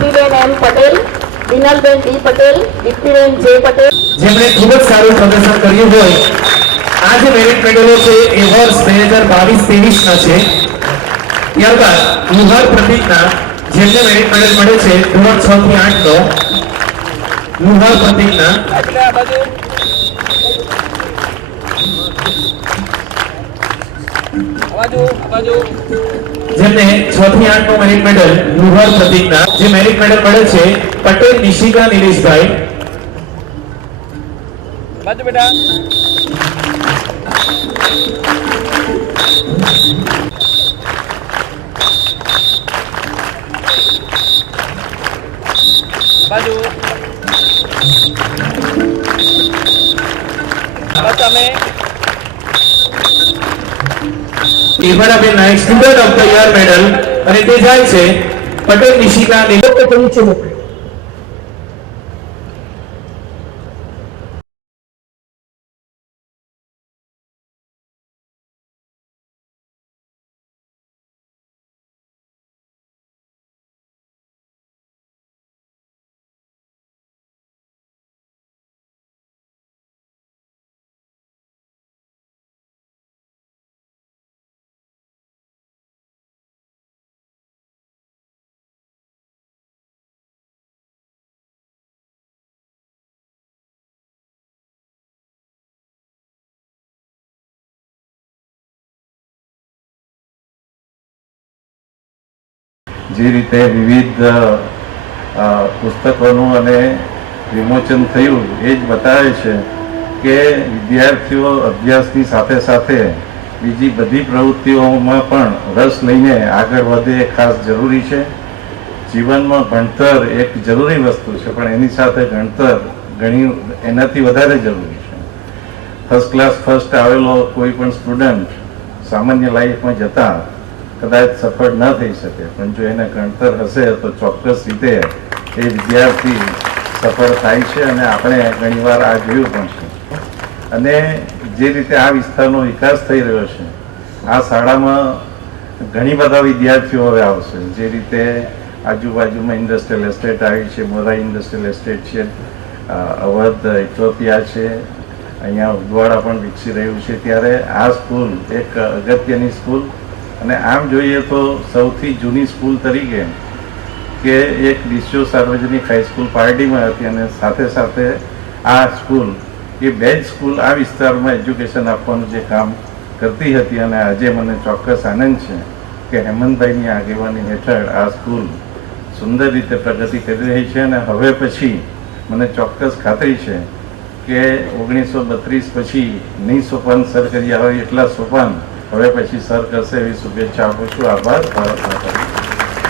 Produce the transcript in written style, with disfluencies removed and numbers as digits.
દીપ્તિબેન એમ Patel, દિનલબેન D Patel, દીપ્તિબેન જે પટેલ, જેમણે ખૂબ જ સારું પ્રદર્શન કર્યું હોય. આ જે મેરિટ મેડલો છે એ વર્ષ 2022-23 છે. ત્યારબાદ લુહાર પ્રતિકના જેમને મેરિટ મેડલ મળે છે ધોરણ 6 થી 8 નો લુહાર પ્રતિકના જેમને 6 થી 8 નો મેરિટ મેડલ લુહાર પ્રતિકના જે મેરિટ મેડલ મળે છે પટેલ નિશિકા નિલેશભાઈ. બાજુ બેટા બાજુ તમે Irfanaben Nayak student of the year medal અને તે જાય છે પટેલ નિશિકા નિલેશભાઈ. જે રીતે વિવિધ પુસ્તકોનું અને વિમોચન થયું એ જ બતાવે છે કે વિદ્યાર્થીઓ અભ્યાસની સાથે સાથે બીજી બધી પ્રવૃત્તિઓમાં પણ રસ લઈને આગળ વધે એ ખાસ જરૂરી છે. જીવનમાં ભણતર એક જરૂરી વસ્તુ છે, પણ એની સાથે ગણતર ઘણી એનાથી વધારે જરૂરી છે. ફર્સ્ટ ક્લાસ ફર્સ્ટ આવેલો કોઈ પણ સ્ટુડન્ટ સામાન્ય લાઈફમાં જતા કદાચ સફળ ન થઈ શકે, પણ જો એને ગણતર હશે તો ચોક્કસ રીતે એ વિદ્યાર્થી સફળ થાય છે. અને આપણે ઘણીવાર આ જોયું પણ છે. અને જે રીતે આ વિસ્તારનો વિકાસ થઈ રહ્યો છે, આ શાળામાં ઘણી બધા વિદ્યાર્થીઓ હવે આવશે. જે રીતે આજુબાજુમાં ઇન્ડસ્ટ્રીયલ એસ્ટેટ આવી છે, મોરાઈ ઇન્ડસ્ટ્રીયલ એસ્ટેટ છે, અવધ ઇથોપિયા છે, અહીંયા ઉદવાડા પણ વિકસી રહ્યું છે. ત્યારે આ સ્કૂલ એક અગત્યની સ્કૂલ, અને આમ જોઈએ તો સૌથી જૂની સ્કૂલ તરીકે કે એક ડિસ્યો સાર્વજનિક હાઈસ્કૂલ પારડીમાં હતી, અને સાથે સાથે આ સ્કૂલ એ બે જ સ્કૂલ આ વિસ્તારમાં એજ્યુકેશન આપવાનું જે કામ કરતી હતી. અને આજે મને ચોક્કસ આનંદ છે કે હેમંતભાઈની આગેવાની હેઠળ આ સ્કૂલ સુંદર રીતે પ્રગતિ કરી રહી છે. અને હવે પછી મને ચોક્કસ ખાતરી છે કે 1932 પછી નહીં સોપાન સર કર્યા હોય એટલા સોપાન હવે પછી સર કરશે એવી શુભેચ્છા આપું છું. આભાર. ભારત માતા.